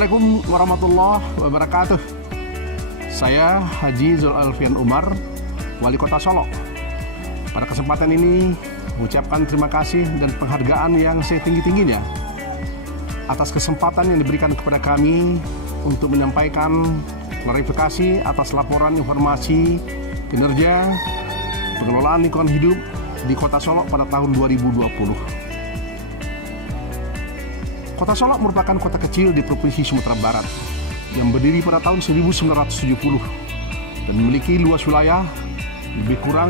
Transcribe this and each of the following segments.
Assalamualaikum warahmatullahi wabarakatuh. Saya Haji Zul Alfian Umar, Wali Kota Solo. Pada kesempatan ini, mengucapkan terima kasih dan penghargaan yang setinggi-tingginya atas kesempatan yang diberikan kepada kami untuk menyampaikan klarifikasi atas laporan informasi kinerja pengelolaan lingkungan hidup di Kota Solo pada tahun 2020. Kota Solo merupakan kota kecil di Provinsi Sumatera Barat yang berdiri pada tahun 1970 dan memiliki luas wilayah lebih kurang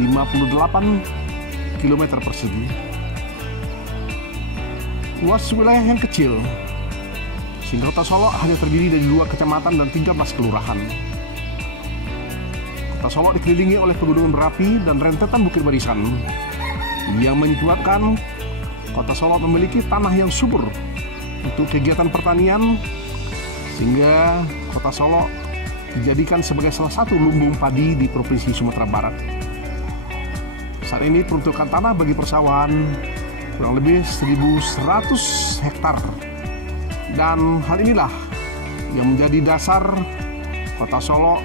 58 km persegi. Luas wilayah yang kecil, sehingga Kota Solo hanya terdiri dari 2 kecamatan dan 13 kelurahan. Kota Solo dikelilingi oleh pegunungan berapi dan rentetan bukit barisan yang menyebabkan Kota Solo memiliki tanah yang subur untuk kegiatan pertanian, sehingga Kota Solo dijadikan sebagai salah satu lumbung padi di Provinsi Sumatera Barat. Saat ini peruntukan tanah bagi persawahan kurang lebih 1.100 hektar. Dan hal inilah yang menjadi dasar Kota Solo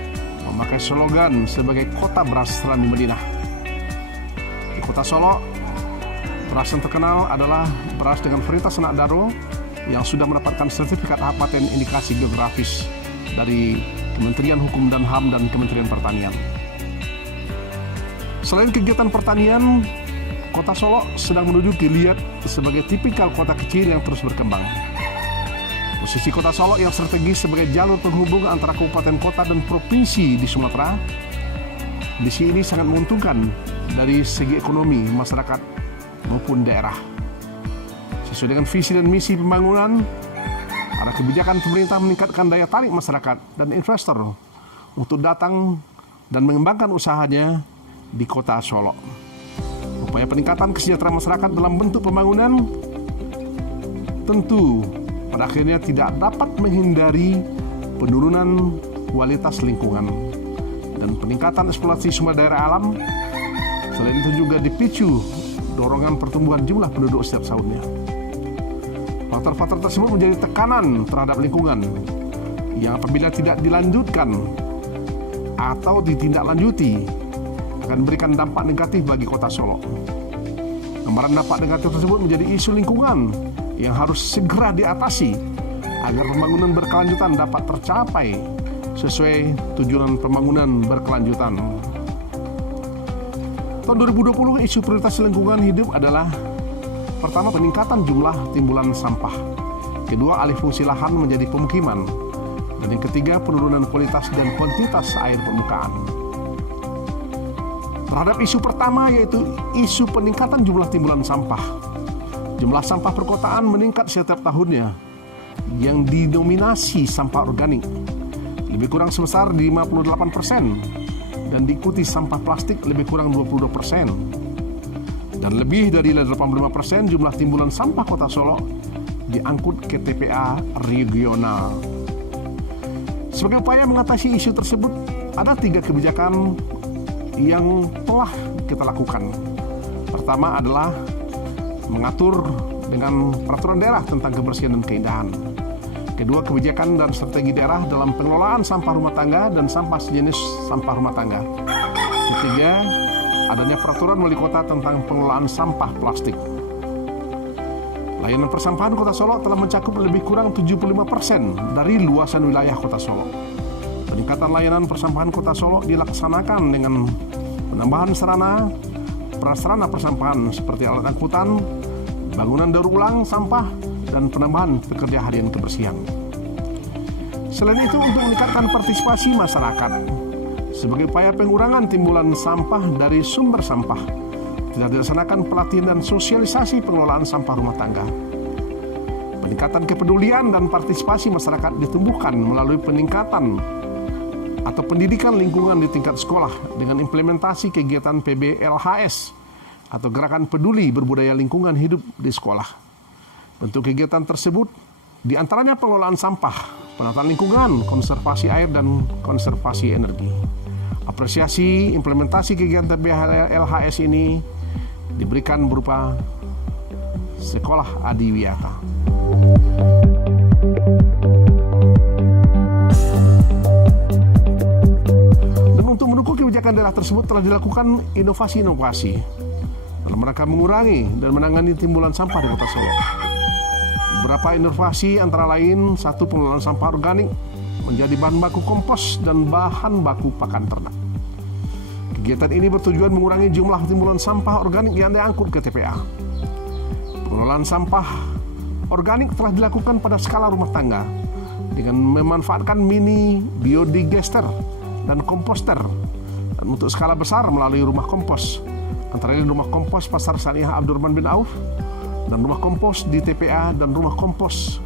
memakai slogan sebagai kota beras Rani Madinah. Di Kota Solo, beras yang terkenal adalah beras dengan varietas Senak Daro yang sudah mendapatkan sertifikat hak paten indikasi geografis dari Kementerian Hukum dan HAM dan Kementerian Pertanian. Selain kegiatan pertanian, Kota Solo sedang menuju dilihat sebagai tipikal kota kecil yang terus berkembang. Posisi Kota Solo yang strategis sebagai jalur penghubung antara kabupaten kota dan provinsi di Sumatera, di sini sangat menguntungkan dari segi ekonomi masyarakat maupun daerah. Sesuai dengan visi dan misi pembangunan, ada kebijakan pemerintah meningkatkan daya tarik masyarakat dan investor untuk datang dan mengembangkan usahanya di Kota Solo. Upaya peningkatan kesejahteraan masyarakat dalam bentuk pembangunan tentu pada akhirnya tidak dapat menghindari penurunan kualitas lingkungan dan peningkatan eksploitasi sumber daya alam. Selain itu juga dipicu dorongan pertumbuhan jumlah penduduk setiap tahunnya. Faktor-faktor tersebut menjadi tekanan terhadap lingkungan yang apabila tidak dilanjutkan atau ditindaklanjuti akan memberikan dampak negatif bagi Kota Solo. Gambaran dampak negatif tersebut menjadi isu lingkungan yang harus segera diatasi agar pembangunan berkelanjutan dapat tercapai sesuai tujuan pembangunan berkelanjutan. Tahun 2020 isu prioritas lingkungan hidup adalah: pertama, peningkatan jumlah timbulan sampah; kedua, alih fungsi lahan menjadi pemukiman; dan yang ketiga, penurunan kualitas dan kuantitas air permukaan. Terhadap isu pertama, yaitu isu peningkatan jumlah timbulan sampah, jumlah sampah perkotaan meningkat setiap tahunnya yang didominasi sampah organik lebih kurang sebesar 58%. Dan diikuti sampah plastik lebih kurang 22%. Dan lebih dari 85% jumlah timbulan sampah Kota Solo diangkut ke TPA regional. Sebagai upaya mengatasi isu tersebut, ada 3 kebijakan yang telah kita lakukan. Pertama adalah mengatur dengan peraturan daerah tentang kebersihan dan keindahan. Kedua, kebijakan dan strategi daerah dalam pengelolaan sampah rumah tangga dan sampah sejenis sampah rumah tangga. Ketiga, adanya peraturan wali kota tentang pengelolaan sampah plastik. Layanan persampahan Kota Solo telah mencakup lebih kurang 75% dari luasan wilayah Kota Solo. Peningkatan layanan persampahan Kota Solo dilaksanakan dengan penambahan sarana prasarana persampahan seperti alat angkutan, bangunan daur ulang sampah, dan penambahan pekerja harian kebersihan. Selain itu, untuk meningkatkan partisipasi masyarakat sebagai upaya pengurangan timbulan sampah dari sumber sampah, telah dilaksanakan pelatihan dan sosialisasi pengelolaan sampah rumah tangga. Peningkatan kepedulian dan partisipasi masyarakat ditumbuhkan melalui peningkatan atau pendidikan lingkungan di tingkat sekolah dengan implementasi kegiatan PBLHS atau Gerakan Peduli Berbudaya Lingkungan Hidup di sekolah. Bentuk kegiatan tersebut diantaranya pengelolaan sampah, penataan lingkungan, konservasi air, dan konservasi energi. Apresiasi implementasi kegiatan PBLHS ini diberikan berupa Sekolah Adiwiyata. kebijakan daerah tersebut telah dilakukan inovasi-inovasi dalam rangka mengurangi dan menangani timbulan sampah di Kota Solo. Beberapa inovasi antara lain, satu, pengelolaan sampah organik menjadi bahan baku kompos dan bahan baku pakan ternak. Kegiatan ini bertujuan mengurangi jumlah timbulan sampah organik yang diangkut ke TPA. Pengelolaan sampah organik telah dilakukan pada skala rumah tangga dengan memanfaatkan mini biodigester dan komposter, dan untuk skala besar melalui rumah kompos, antara lain rumah kompos Pasar Saniyah Abdurrahman bin Auf, dan rumah kompos di TPA dan rumah kompos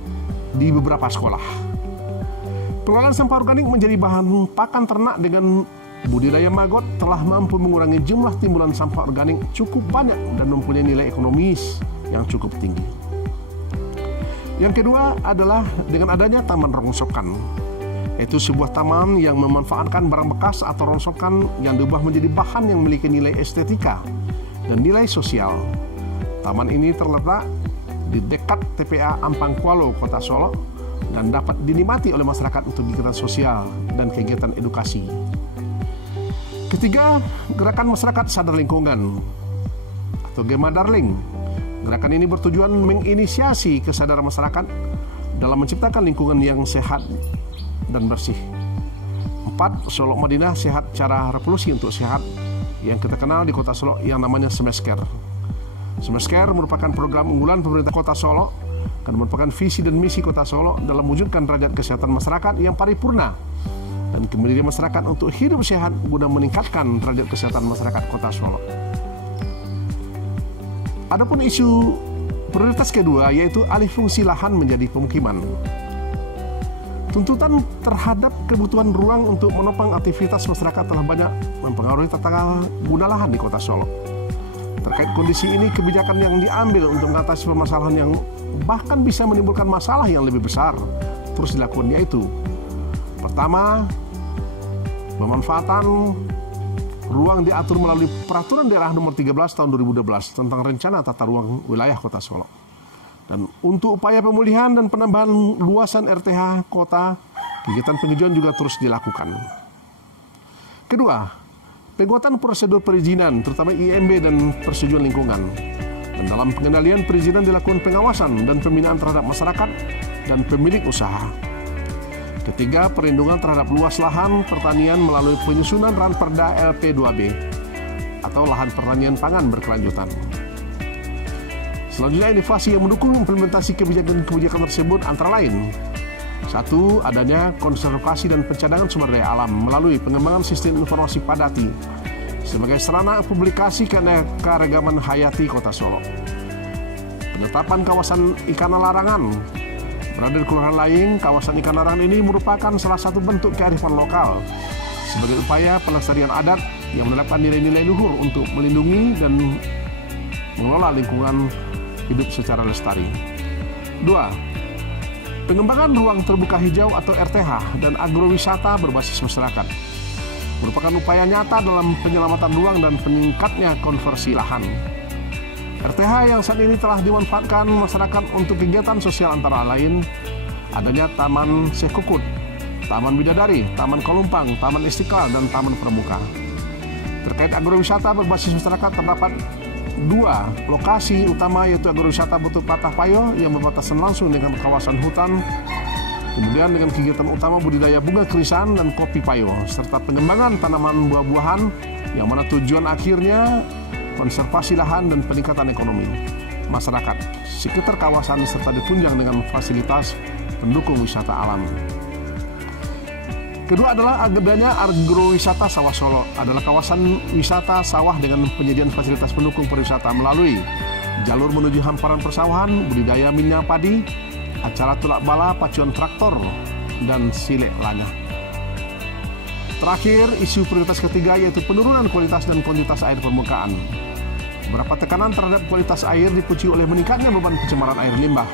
di beberapa sekolah. Pengelolaan sampah organik menjadi bahan pakan ternak dengan budidaya maggot telah mampu mengurangi jumlah timbulan sampah organik cukup banyak dan mempunyai nilai ekonomis yang cukup tinggi. Yang kedua adalah dengan adanya taman rongsokan, yaitu sebuah taman yang memanfaatkan barang bekas atau rongsokan yang diubah menjadi bahan yang memiliki nilai estetika dan nilai sosial. Taman ini terletak di dekat TPA Ampang Kualo, Kota Solo, dan dapat dinikmati oleh masyarakat untuk kegiatan sosial dan kegiatan edukasi. Ketiga, gerakan masyarakat sadar lingkungan atau Gema Darling. Gerakan ini bertujuan menginisiasi kesadaran masyarakat dalam menciptakan lingkungan yang sehat dan bersih. 4. Solo Madinah Sehat Cara Revolusi untuk Sehat yang kita kenal di Kota Solo yang namanya Semescare. Semescare merupakan program unggulan pemerintah Kota Solo dan merupakan visi dan misi Kota Solo dalam mewujudkan derajat kesehatan masyarakat yang paripurna dan kemudian masyarakat untuk hidup sehat guna meningkatkan derajat kesehatan masyarakat Kota Solo. Adapun isu prioritas kedua yaitu alih fungsi lahan menjadi pemukiman. Tuntutan terhadap kebutuhan ruang untuk menopang aktivitas masyarakat telah banyak mempengaruhi tata guna lahan di Kota Solo. Terkait kondisi ini, kebijakan yang diambil untuk mengatasi permasalahan yang bahkan bisa menimbulkan masalah yang lebih besar terus dilakukan, yaitu pertama, pemanfaatan ruang diatur melalui Peraturan Daerah Nomor 13 Tahun 2012 tentang Rencana Tata Ruang Wilayah Kota Solo. Dan untuk upaya pemulihan dan penambahan luasan RTH kota, kegiatan penghijauan juga terus dilakukan. Kedua, penguatan prosedur perizinan, terutama IMB dan persetujuan lingkungan. Dan dalam pengendalian perizinan dilakukan pengawasan dan pembinaan terhadap masyarakat dan pemilik usaha. Ketiga, perlindungan terhadap luas lahan pertanian melalui penyusunan Ranperda LP2B atau lahan pertanian pangan berkelanjutan. Selanjutnya, inovasi yang mendukung implementasi kebijakan tersebut antara lain: satu, adanya konservasi dan pencadangan sumber daya alam melalui pengembangan sistem informasi padati sebagai sarana publikasi keanekaragaman hayati Kota Solo. Penetapan kawasan ikan larangan berada di Kelurahan Laing. Kawasan ikan larangan ini merupakan salah satu bentuk kearifan lokal sebagai upaya pelestarian adat yang menerapkan nilai-nilai luhur untuk melindungi dan mengelola lingkungan hidup secara lestari. 2. Pengembangan ruang terbuka hijau atau RTH dan agrowisata berbasis masyarakat merupakan upaya nyata dalam penyelamatan ruang dan meningkatnya konversi lahan. RTH yang saat ini telah dimanfaatkan masyarakat untuk kegiatan sosial antara lain adanya Taman Syekh Kukut, Taman Bidadari, Taman Kolumpang, Taman Istiqlal, dan Taman Pramuka. Terkait agrowisata berbasis masyarakat terdapat 2 lokasi utama, yaitu agrowisata Batu Patah Payo yang berbatasan langsung dengan kawasan hutan, kemudian dengan kegiatan utama budidaya bunga krisan dan kopi payo, serta pengembangan tanaman buah-buahan yang mana tujuan akhirnya konservasi lahan dan peningkatan ekonomi masyarakat sekitar kawasan serta ditunjang dengan fasilitas pendukung wisata alam. Kedua adalah adanya agrowisata Sawah Solo, adalah kawasan wisata sawah dengan penyediaan fasilitas pendukung pariwisata melalui jalur menuju hamparan persawahan, budidaya minyak padi, acara tulak bala, pacuan traktor, dan silek lanyah. Terakhir, isu prioritas ketiga yaitu penurunan kualitas dan kuantitas air permukaan. Beberapa tekanan terhadap kualitas air dipicu oleh meningkatnya beban pencemaran air limbah,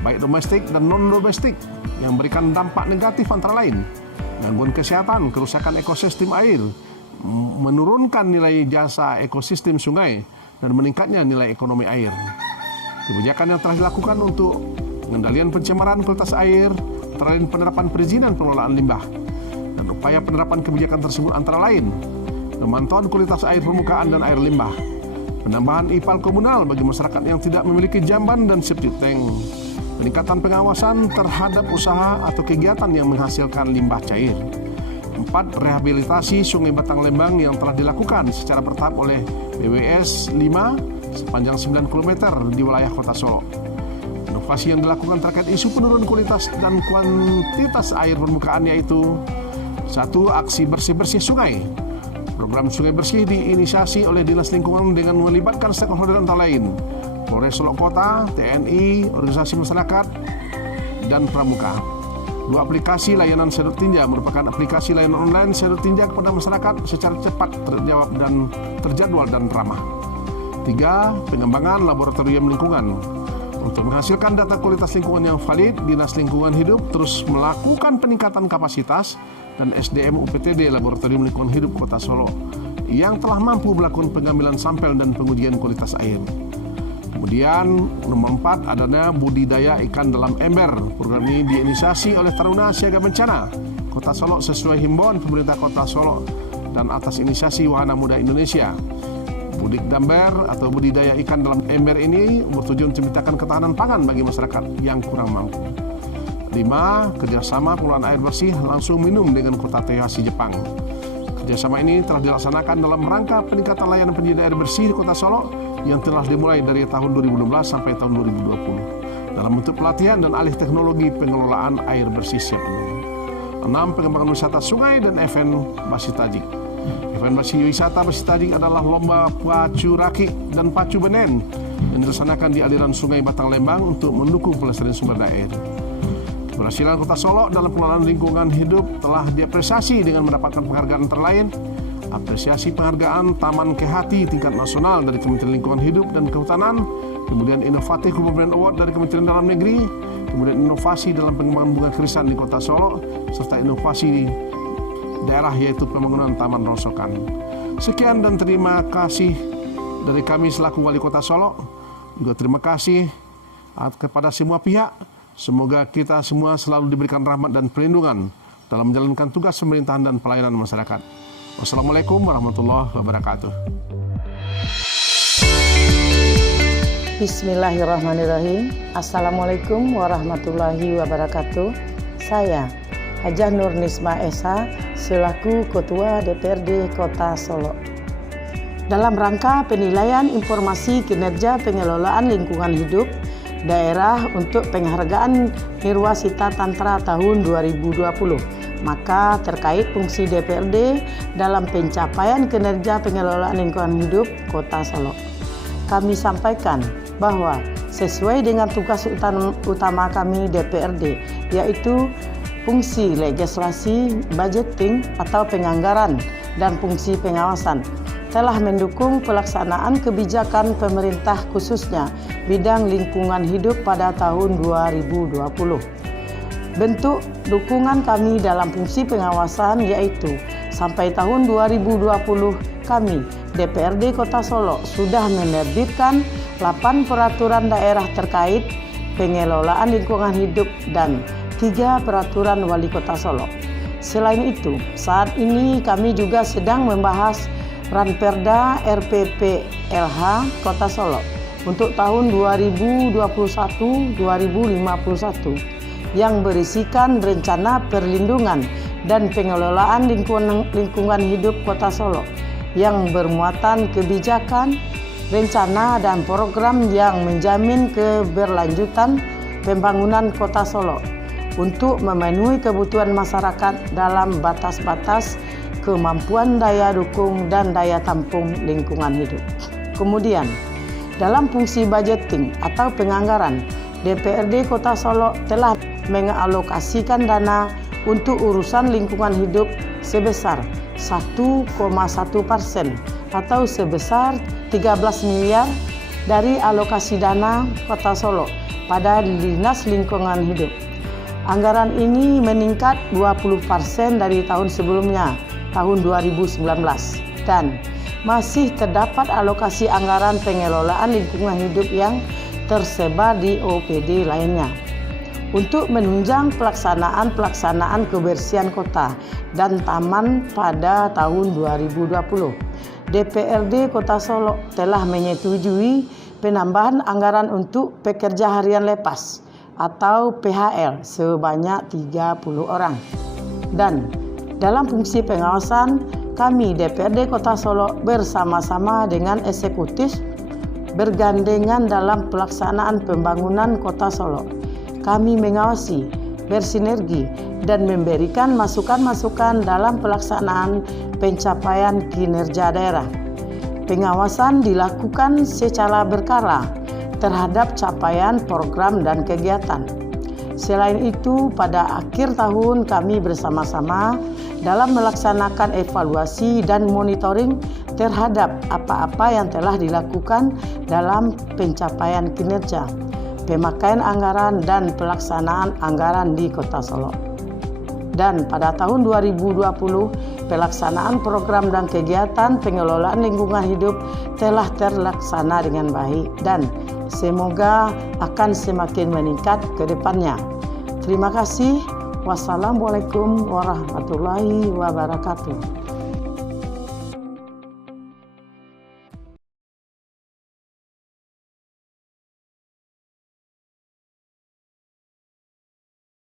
baik domestik dan non-domestik, yang memberikan dampak negatif antara lain gangguan kesehatan, kerusakan ekosistem air, menurunkan nilai jasa ekosistem sungai, dan meningkatnya nilai ekonomi air. Kebijakan yang telah dilakukan untuk pengendalian pencemaran kualitas air, antara lain penerapan perizinan pengelolaan limbah, dan upaya penerapan kebijakan tersebut antara lain pemantauan kualitas air permukaan dan air limbah, penambahan IPAL komunal bagi masyarakat yang tidak memiliki jamban dan septic tank, peningkatan pengawasan terhadap usaha atau kegiatan yang menghasilkan limbah cair. 4. Rehabilitasi Sungai Batang Lembang yang telah dilakukan secara bertahap oleh BWS 5 sepanjang 9 km di wilayah Kota Solo. Inovasi yang dilakukan terkait isu penurunan kualitas dan kuantitas air permukaan yaitu 1. Aksi bersih-bersih sungai. Program Sungai Bersih diinisiasi oleh Dinas Lingkungan dengan melibatkan stakeholder antara lain Polres Solo Kota, TNI, organisasi masyarakat, dan pramuka. 2. Aplikasi layanan sedot tinja merupakan aplikasi layanan online sedot tinja kepada masyarakat secara cepat, terjawab dan terjadwal dan ramah. 3. Pengembangan laboratorium lingkungan. Untuk menghasilkan data kualitas lingkungan yang valid, Dinas Lingkungan Hidup terus melakukan peningkatan kapasitas dan SDM UPTD Laboratorium Lingkungan Hidup Kota Solo yang telah mampu melakukan pengambilan sampel dan pengujian kualitas air. Kemudian nomor 4, adanya budidaya ikan dalam ember. Program ini diinisiasi oleh Taruna Siaga Bencana Kota Solo sesuai himbauan pemerintah Kota Solo dan atas inisiasi Wahana Muda Indonesia. Budik damber atau budidaya ikan dalam ember ini bertujuan untuk menciptakan ketahanan pangan bagi masyarakat yang kurang mampu. 5. Kerjasama pengelolaan air bersih langsung minum dengan Kota Toyohashi Jepang. Kerjasama ini telah dilaksanakan dalam rangka peningkatan layanan penyedia air bersih di Kota Solo yang telah dimulai dari tahun 2012 sampai tahun 2020 dalam bentuk pelatihan dan alih teknologi pengelolaan air bersih siap minum. 6. Pengembangan wisata sungai dan event Basi Tajik. Event wisata Basi Tajik adalah lomba pacu raki dan pacu benen yang dilaksanakan di aliran Sungai Batang Lembang untuk mendukung pelestarian sumber daya air. Keberhasilan Kota Solo dalam pengelolaan lingkungan hidup telah diapresiasi dengan mendapatkan penghargaan antara lain apresiasi penghargaan Taman Kehati tingkat nasional dari Kementerian Lingkungan Hidup dan Kehutanan, kemudian inovatif Government Award dari Kementerian Dalam Negeri, kemudian inovasi dalam pengembangan bunga krisan di Kota Solo, serta inovasi daerah yaitu pembangunan Taman Rosokan. Sekian dan terima kasih dari kami selaku Wali Kota Solo. Juga terima kasih kepada semua pihak. Semoga kita semua selalu diberikan rahmat dan perlindungan dalam menjalankan tugas pemerintahan dan pelayanan masyarakat. Wassalamualaikum warahmatullahi wabarakatuh. Bismillahirrahmanirrahim. Assalamualaikum warahmatullahi wabarakatuh. Saya Hajah Nurnisma Esa selaku Ketua DPRD Kota Solo. Dalam rangka penilaian informasi kinerja pengelolaan lingkungan hidup daerah untuk penghargaan Nirwasita Tantra tahun 2020, maka terkait fungsi DPRD dalam pencapaian kinerja pengelolaan lingkungan hidup Kota Solo, kami sampaikan bahwa sesuai dengan tugas utama kami DPRD, yaitu fungsi legislasi, budgeting atau penganggaran, dan fungsi pengawasan, telah mendukung pelaksanaan kebijakan pemerintah khususnya bidang lingkungan hidup pada tahun 2020. Bentuk dukungan kami dalam fungsi pengawasan yaitu sampai tahun 2020 kami DPRD Kota Solo sudah menerbitkan 8 peraturan daerah terkait pengelolaan lingkungan hidup dan 3 peraturan Wali Kota Solo. Selain itu, saat ini kami juga sedang membahas Ranperda RPPLH Kota Solo untuk tahun 2021-2051 yang berisikan rencana perlindungan dan pengelolaan lingkungan hidup Kota Solo yang bermuatan kebijakan, rencana dan program yang menjamin keberlanjutan pembangunan Kota Solo untuk memenuhi kebutuhan masyarakat dalam batas-batas kemampuan daya dukung dan daya tampung lingkungan hidup. Kemudian, dalam fungsi budgeting atau penganggaran, DPRD Kota Solo telah mengalokasikan dana untuk urusan lingkungan hidup sebesar 1,1% atau sebesar 13 miliar dari alokasi dana Kota Solo pada Dinas Lingkungan Hidup. Anggaran ini meningkat 20% dari tahun sebelumnya, tahun 2019, dan masih terdapat alokasi anggaran pengelolaan lingkungan hidup yang tersebar di OPD lainnya. untuk menunjang pelaksanaan kebersihan kota dan taman pada tahun 2020. DPRD Kota Solo telah menyetujui penambahan anggaran untuk pekerja harian lepas atau PHL sebanyak 30 orang. Dan dalam fungsi pengawasan, kami DPRD Kota Solo bersama-sama dengan eksekutif bergandengan dalam pelaksanaan pembangunan Kota Solo. Kami mengawasi, bersinergi, dan memberikan masukan-masukan dalam pelaksanaan pencapaian kinerja daerah. Pengawasan dilakukan secara berkala terhadap capaian program dan kegiatan. Selain itu, pada akhir tahun kami bersama-sama dalam melaksanakan evaluasi dan monitoring terhadap apa-apa yang telah dilakukan dalam pencapaian kinerja, pemakaian anggaran, dan pelaksanaan anggaran di Kota Solo. Dan pada tahun 2020, pelaksanaan program dan kegiatan pengelolaan lingkungan hidup telah terlaksana dengan baik dan semoga akan semakin meningkat ke depannya. Terima kasih. Wassalamualaikum warahmatullahi wabarakatuh.